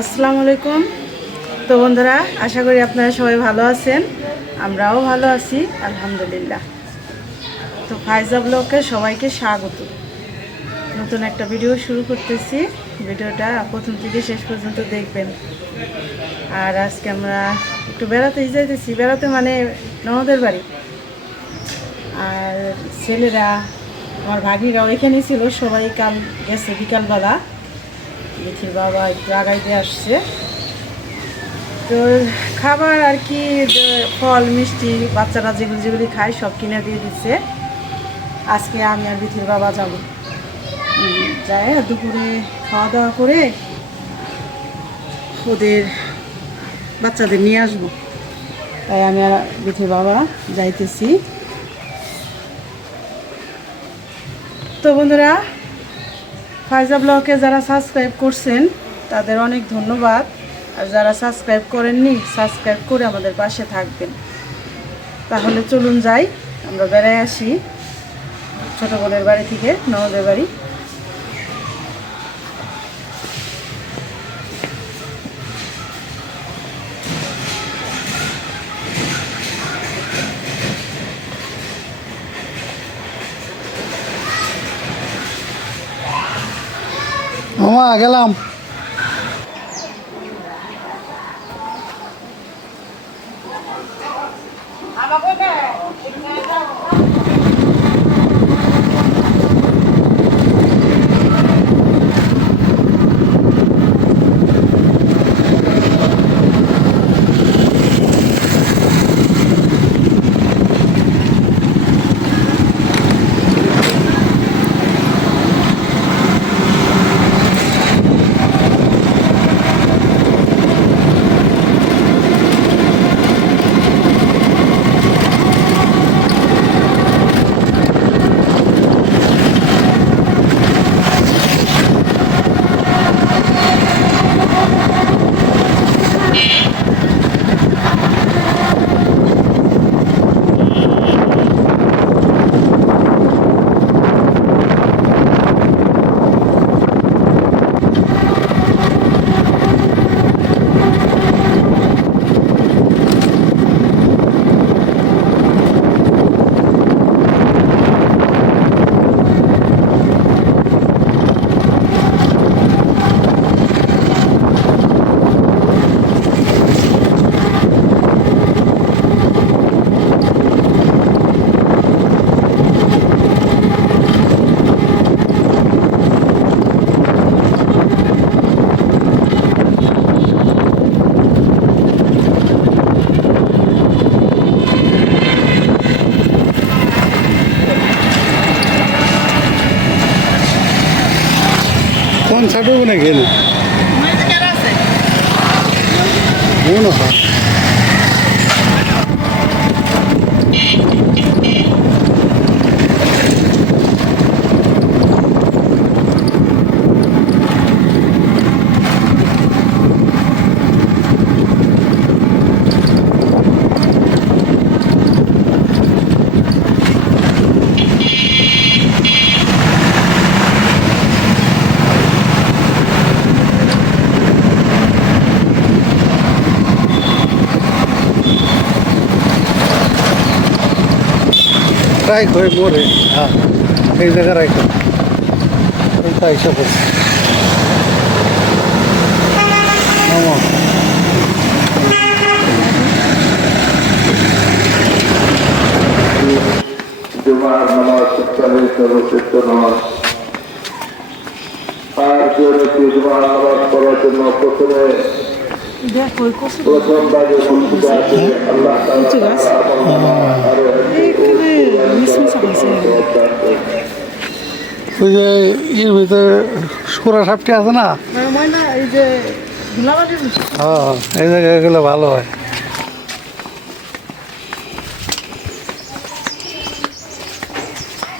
আসসালামু আলাইকুম। তো বন্ধুরা, আশা করি আপনারা সবাই ভালো আছেন। আমরাও ভালো আছি, আলহামদুলিল্লাহ। তো ফাইজা ব্লগকে সবাইকে স্বাগত। নতুন একটা ভিডিও শুরু করতেছি। ভিডিওটা প্রথম থেকে শেষ পর্যন্ত দেখবেন। আর আজকে আমরা একটু বেড়াতে যাইতেছি। বেড়াতে মানে ননদের বাড়ি। আর ছেলেরা, আমার ভাগিরাও এখানেই ছিল। সবাই কাল গেছে বিকালবেলা। মিঠির বাবা একটু আগাইতে আসছে। তো খাবার আর কি ফল, মিষ্টি, বাচ্চারা যেগুলি যেগুলি খায় সব কিনে দিয়ে দিচ্ছে। আজকে আমি আর বিথির বাবা যাব। যাই, দুপুরে খাওয়া দাওয়া করে ওদের বাচ্চাদের নিয়ে আসব। তাই আমি আর বিথির বাবা যাইতেছি। তো বন্ধুরা ফাইজা ব্লগে যারা সাবস্ক্রাইব করছেন, তাদের অনেক ধন্যবাদ। আর যারা সাবস্ক্রাইব করেননি, সাবস্ক্রাইব করে আমাদের পাশে থাকবেন। তাহলে চলুন যাই, আমরা বেড়ায় আসি। ছোটো বোনের বাড়ি থেকে, ননদের বাড়ি। গেলাম। সাইডে না গেল মনে হয়। রাইক হয়ে মরে। হ্যাঁ এই জায়গা রাইক এইটা হিসাব করছে জুমার নামাজ, সপ্তাহের সর্বশ্রেষ্ঠ নামাজ। আর কেউ জুমার নামাজ পড়ার জন্য প্রথমে দেখো ওই কচু কচু গাছ এখানে হয়েছে। যে এর ভিতরে সুরা সাপটি আছে না? হ্যাঁ, এই যে হ্যাঁ এই জায়গায় গেলে ভালো হয়।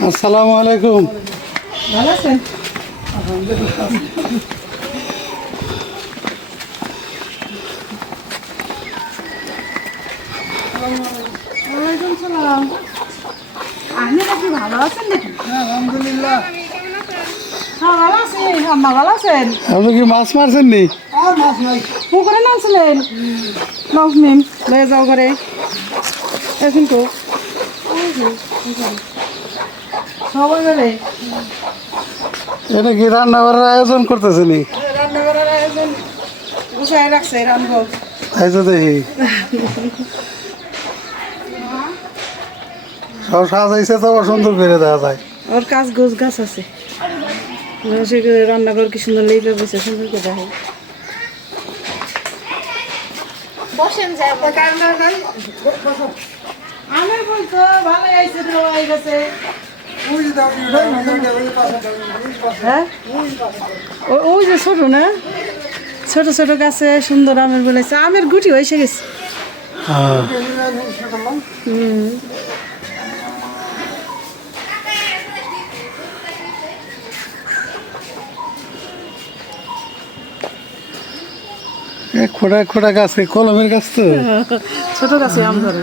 আসসালামু আলাইকুম। ভালো আছেন? আপনি নাকি ভালো আছেন নাকি আলহামদুলিল্লাহ আপনি কি মাছ মারছেন নি পুকুরে নামছিলেন মিম লয়ে যাও ঘরে এখন তো সবাই ঘরে এটা কি রান্না করার আয়োজন করতেছে নি রান্না করার আয়োজন গুছাই রাখছে রান্না তাই তো দেখি। সব সাজাইছে তো সুন্দর করে দেওয়া যায়। ওর কাজ গোছ গাছ আছে। সে রান্না কি সুন্দর লেগে বসে সুন্দর করে দেখে। বসেন যায় আমার বল ভালো আইছে তো আই গেছে হ্যাঁ? ও- ওই যে ছোট না? ছোট ছোট গাছে সুন্দর আমের বলেছে আমের গুটি হয়েছে গেছে। হ্যাঁ। হুম। খোড়া খোড়া গাছে কলমের গাছ তো? ছোট গাছে আম ধরে।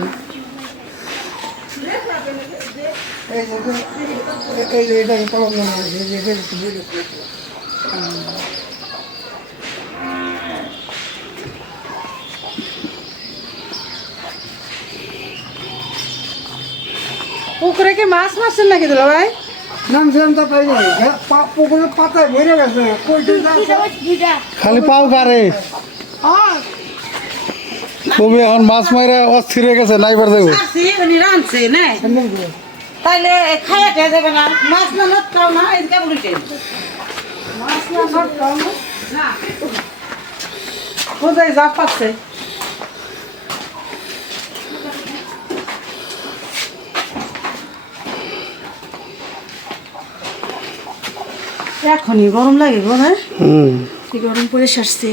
পুকুরে কি মাছ মারছেন নাকি দিল ভাই? নামছিলাম তো পাই পুকুরের পাতায় ভরে গেছে। খালি পাও কারে তুমি এখন মাছ মারে অস্থির হয়ে গেছে নাইবার দেবো আসছি উনি রাঁধছে না। তাইলে যাবে না। মাছ না নট খাও না এই কেমন উঠে মাছ না নট না। না কোথায় যা পাচ্ছে? এখনই গরম লাগে গো না? কি গরম পড়ে সারছে।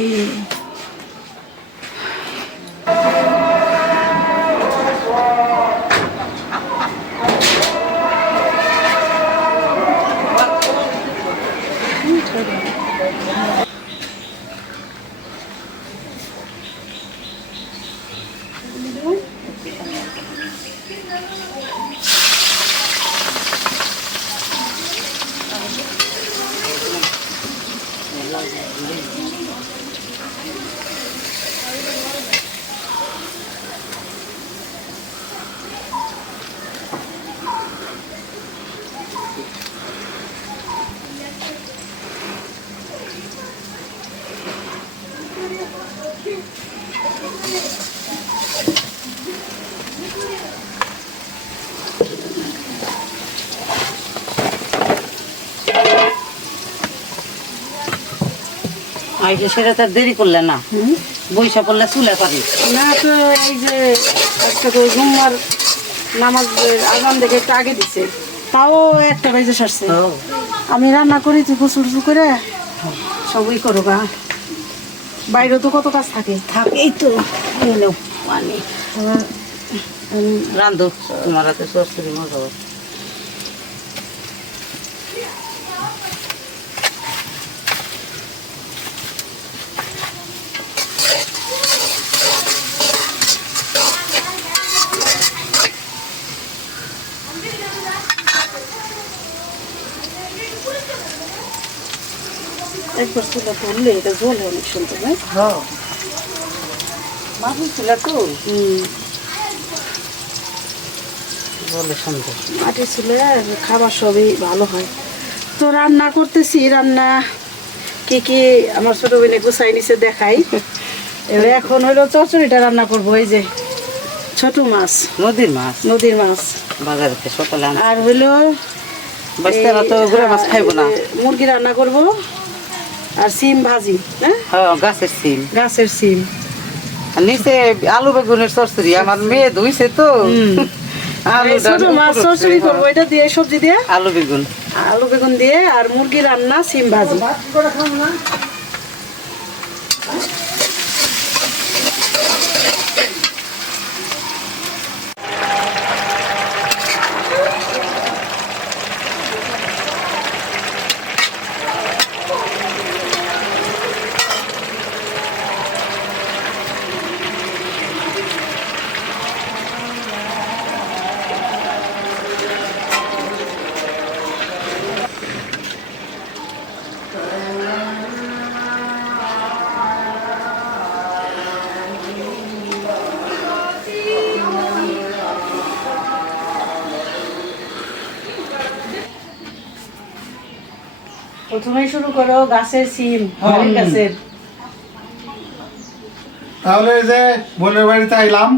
সেটা তার দেরি করলে না। বৈশা পড়লে চুলে পারি না তো এই যে একটা তো জুম্মার নামাজ আজান দেখে একটু আগে দিছে। তাও একটা বেজে সারছে। আমি রান্না করি তুই টুচু করে সবই করো গা। বাইরে তো কত কাজ থাকে। থাকেই তো। পানি উম, রান্ধো তোমার হাতে সরসরি মজা একবার চুলা তুললে এটা জ্বলে অনেক সুন্দর না মাটি চুলা তো? মাটির চুলে খাবার সবই ভালো হয়। তো রান্না করতেছি রান্না কি কি আমার ছোট বোনে গুছাই নিছে দেখাই। এবার এখন হলো চচড়িটা রান্না করব এই যে ছোট মাছ। নদীর মাছ? নদীর মাছ। বাজারেতে সকালে আর হইল বাচ্চারা তো গুড়া মাছ খাইবো না। মুরগি রান্না করব। আর সিম ভাজি হ্যাঁ? হ্যাঁ গাছের সিম। গাছের সিম। আর নিচে আলু বেগুনের সরসরি আমার মেয়ে ধুইছে তো। আলু মাছ করব এটা দিয়ে সবজি দিয়ে? আলু বেগুন। আলু বেগুন দিয়ে আর মুরগি রান্না সিম ভাজি। প্রথমেই শুরু করো গাছের সিম বাড়ির গাছের। তাহলে এই যে বোনের বাড়িতে আইলাম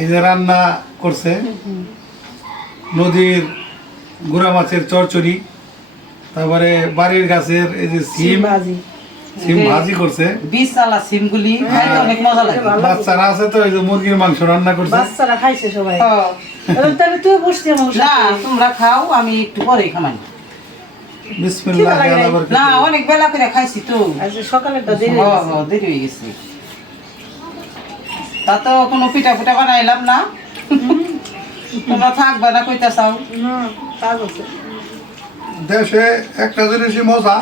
এই যে রান্না করছে। নদীর গুড়া মাছের চরচড়ি তারপরে বাড়ির গাছের এই যে সিম সিম ভাজি। করছে। বিষ চালা সিমগুলি অনেক মজা লাগে। বাচ্চারা আছে তো এই যে মুরগির মাংস রান্না করছে। বাচ্চারা খাইছে সবাই। হ্যাঁ। তাহলে তুই বসতে আমার না তোমরা খাও আমি একটু পরেই খামাই বিসমিল্লাহ কি ভালো আল্লাহ না অনেক বেলা করে খাইছি তো। দেরি হয়ে হ্যাঁ, গেছে। দেরি হয়ে গেছে। তা তো কোনো পিঠা বানাইলাম না। তোমরা থাকবে না কইতা চাও। দেশে একটা জিনিসই মজা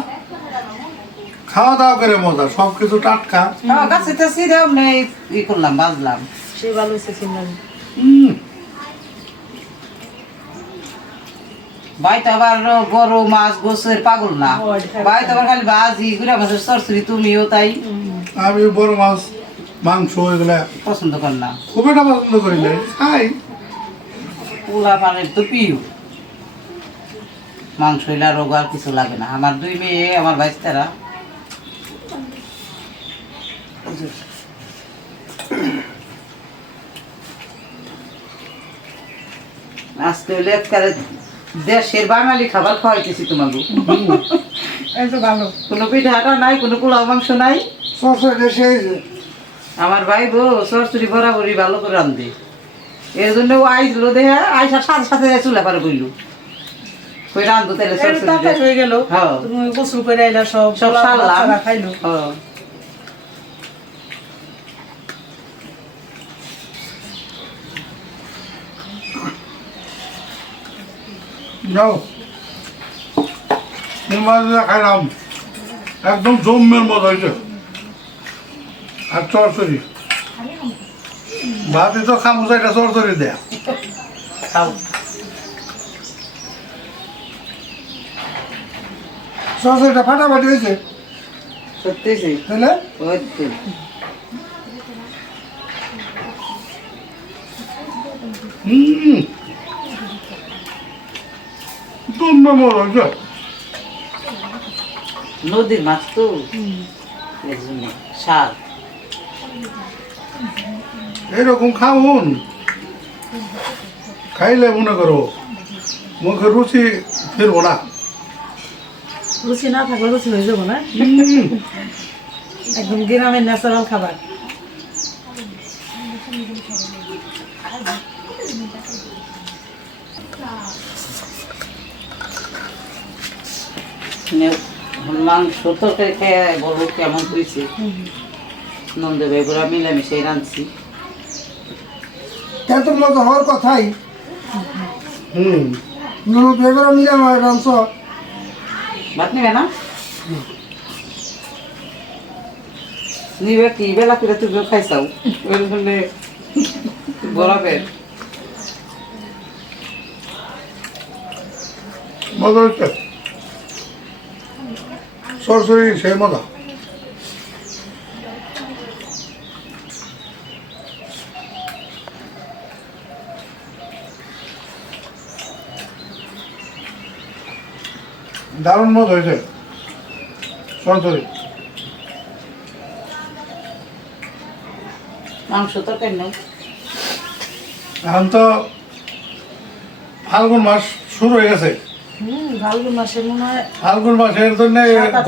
খাওয়া দাওয়া করে মজা সবকিছু টাটকা। হ্যাঁ গাছে তো ই করলাম বাজলাম। সে ভালো বাইতে আবার বড় মাছ গোসের পাগল না। বাইতে আবার খালি বাজি গুড়া মাছের সরসরি তুমিও তাই। আমি বড় মাছ মাংস এগুলা পছন্দ কর না। খুব একটা পছন্দ করি না খাই। পোলা পানের তো পিউ মাংস এলা রোগ আর কিছু লাগে না। আমার দুই মেয়ে আমার বাইস্তারা আজকে হলে একবারে দেশের বাঙালি খাবার খাওয়াইতেছি তোমাকে ভালো। কোনো পিঠা হাটা নাই কোনো পোলাও মাংস নাই। আমার ভাই বউ সরসরি বরাবরই ভালো করে রান্ধে। এর জন্য ও আইছিল দেহা আইসার সাথে সাথে চুলা পারে বললু কই রান্ধো তাহলে সরসরি হয়ে গেল। হ্যাঁ। তুমি গোসল করে আইলা সব সব সারলাম। খাইলো। হ্যাঁ। যাও। খাইলাম একদম জম্মের মতো হয়েছে আর চরচরি ভাবি তো খামুচা এটা চরচরি দেয়া খাও। চরচরিটা ফাটাফাটি হয়েছে সত্যি তাহলে সত্যি। হুম জম্মের মতো হয়েছে নদীর মাছ তো? এর জন্য শাক এরকম খাউন খাইলে মনে করো মুখে রুচি ফিরবো না। রুচি না থাকলে রুচি হয়ে যাব না। একদম গ্রামের ন্যাচারাল খাবার। মাংস তরকারি খেয়ে বলব কেমন হয়েছে। নন্দ বেগুড়া মিলামিশাই রাঁধছি। এত মজা হওয়ার কথাই। হুম। নুনু বেগর মিলাম হয় রামস ভাত নিবে না? নিবে কি? বেলা করে তুমি খাইছাও। জন্য মজা হচ্ছে সরসরি সেই মজা। দারুণ মজা হয়েছে। সরসরি। মাংস তরকারি নেই। এখন তো ফাল্গুন মাস শুরু হয়ে গেছে। ফাল্গুন মাসে মনে হয় ফাল্গুন মাসের জন্য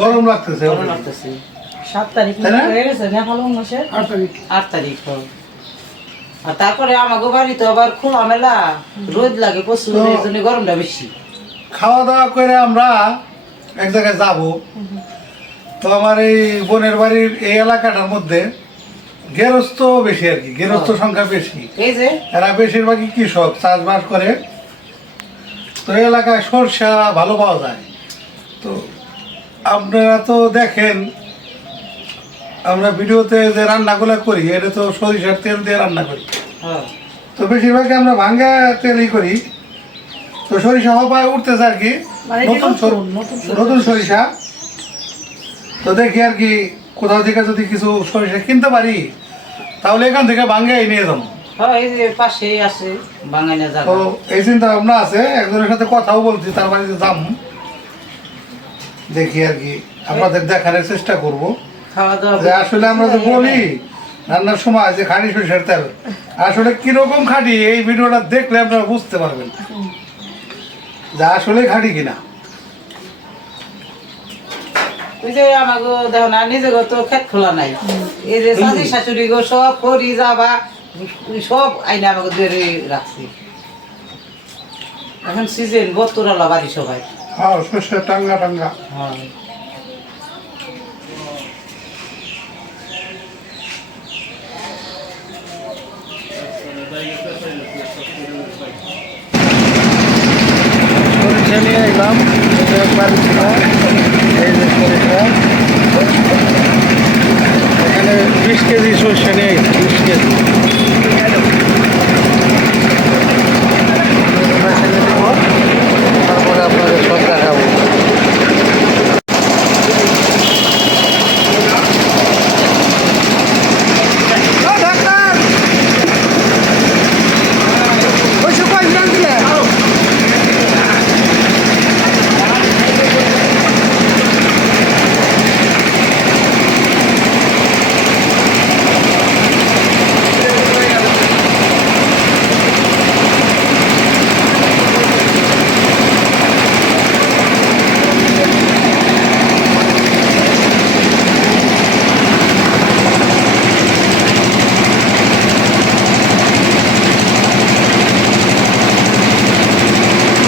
গরম লাগতেছে। ভালো লাগতেছে। সাত তারিখ? হয়ে গেছে না ফাল্গুন মাসে আট তারিখ। আট তারিখ। আর তারপরে আমাকে বাড়ি তো আবার খোলা মেলা রোদ লাগে প্রচুর এর জন্য গরমটা বেশি। খাওয়া দাওয়া করে আমরা এক জায়গায় যাব। তো আমার এই বোনের বাড়ির এই এলাকাটার মধ্যে গেরস্ত বেশি আর কি গেরস্ত সংখ্যা বেশি। এই যে? এরা বেশিরভাগই কৃষক চাষবাস করে। তো এই এলাকায় সরষা ভালো পাওয়া যায়। তো আপনারা তো দেখেন আমরা ভিডিওতে যে রান্নাগুলো করি এটা তো সরিষার তেল দিয়ে রান্না করি। হ্যাঁ। তো বেশিরভাগই আমরা ভাঙ্গা তেলই করি। তো সরিষা হবায় উঠতেছে আর কি মানে নতুন নতুন, নতুন সরিষা। নতুন সরিষা। তো দেখি আর কি কোথাও থেকে যদি কিছু সরিষা কিনতে পারি তাহলে এখান থেকে ভাঙ্গাই নিয়ে যাব। হ্যাঁ এই তো চিন্তা ভাবনা আছে একজনের সাথে কথাও বলছি তার যাম। দেখি আর কি আপনাদের দেখানোর চেষ্টা করব। খাওয়া দাওয়া যে আসলে আমরা তো বলি রান্নার সময় যে খাঁটি সরিষার তেল। আসলে কীরকম খাটি এই ভিডিওটা দেখলে আপনারা বুঝতে পারবেন। যে আসলে খাঁটি কিনা। ওই যে আমাকে দেখো না নিজে তো খেত খোলা নাই। এই যে শাশুড়ি গো সব করি যাবা সব আইনে আমাকে ধরে রাখছি। এখন সিজন বত্তরালা বাড়ি সবাই। হ্যাঁ সরষের টাঙ্গা টাঙ্গা। হ্যাঁ। নিয়ে এলাম সরিষা এখানে বিশ কেজি সরিষা নিয়ে বিশ কেজি মেশিনে দিব, তারপরে আপনাদের সব দেখাবো ওইসব কয় গ্রাম দিলে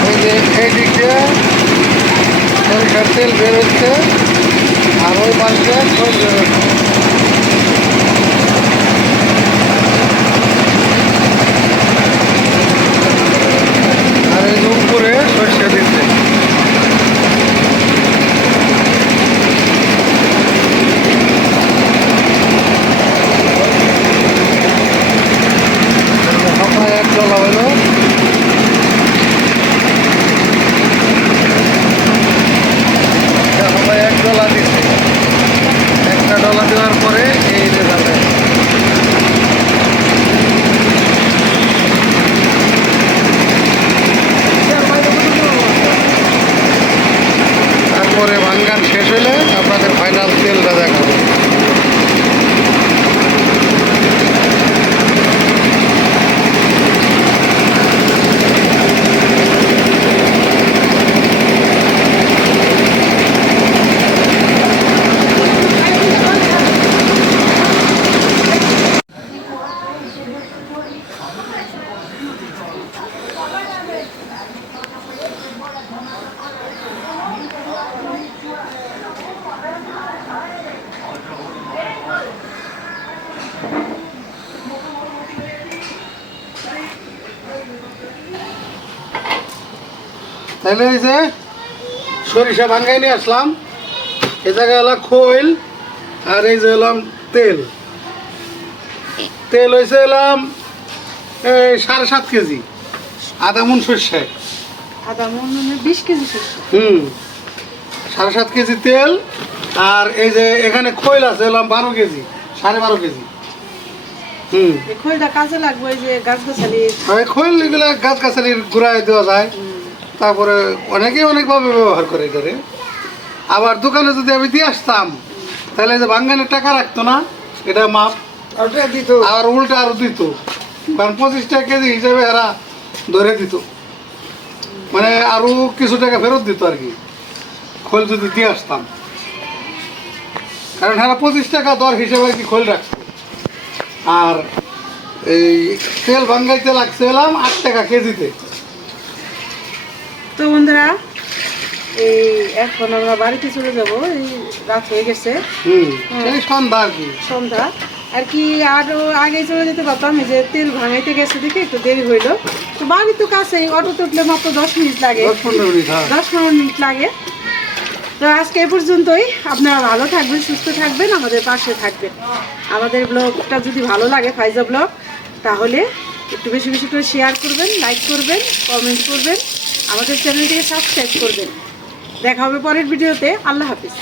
এই যে এই দিক দিয়ে সরিষার তেল বেরোচ্ছে আর ওই পাশ দিয়ে বেরোচ্ছে আর এই যে উপরে সরিষা দিচ্ছে সকালে এক ডলা হলো সবাই এক ডলা দিচ্ছে একটা ডলা দেওয়ার পরে এই রেজাল্ট তারপরে ভাঙ্গান শেষ হলে আপনাদের ফাইনাল তেলটা দেখাবো তাহলে এই যে সরিষা ভাঙ্গাই নিয়ে আসলাম। এ জায়গায় হলো খৈল আর এই যে হলাম তেল। তেল হয়েছে এলাম এই সাড়ে সাত কেজি আধা মন সর্ষে। আদা মনে বিশ কেজি শস্য হুম সাড়ে সাত কেজি তেল আর এই যে এখানে খৈল আছে এলাম বারো কেজি সাড়ে বারো কেজি। হুম। এই খৈলটা কাজে লাগবে এই যে গাছ গাছালি খৈল এগুলো গাছ গাছালির গুঁড়ায় দেওয়া যায়। তারপরে অনেকেই অনেকভাবে ব্যবহার করে এটারে আবার দোকানে যদি আমি দিয়ে আসতাম তাহলে যে বাঙ্গানের টাকা রাখতো না এটা মাপ। দিত। আর উল্টা আরও দিত। কারণ পঁচিশ টাকা কেজি হিসাবে এরা ধরে দিত। মানে আরও কিছু টাকা ফেরত দিত আর কি খোল যদি দিয়ে আসতাম। কারণ এরা পঁচিশ টাকা দর হিসেবে আর কি খোল রাখতো। আর এই তেল ভাঙ্গাইতে লাগছে এলাম আট টাকা কেজিতে। তো বন্ধুরা এই এখন আমরা বাড়িতে চলে যাব। এই রাত হয়ে গেছে। এই সন্ধ্যা আর কি। সন্ধ্যা। আর কি আরও আগে চলে যেতে পারতাম যে তেল ভাঙাইতে গেছে দেখে একটু দেরি হইল। তো বাড়ি তো কাছে অটো উঠলে মাত্র দশ মিনিট লাগে। হ্যাঁ। দশ পনেরো মিনিট লাগে। তো আজকে এ পর্যন্তই। আপনারা ভালো থাকবেন সুস্থ থাকবেন আমাদের পাশে থাকবেন। আমাদের ব্লগটা যদি ভালো লাগে ফাইজা ব্লগ তাহলে একটু বেশি বেশি করে শেয়ার করবেন লাইক করবেন কমেন্ট করবেন। আমাদের চ্যানেলটিকে সাবস্ক্রাইব করবেন। দেখা হবে পরের ভিডিওতে। আল্লাহ হাফিজ।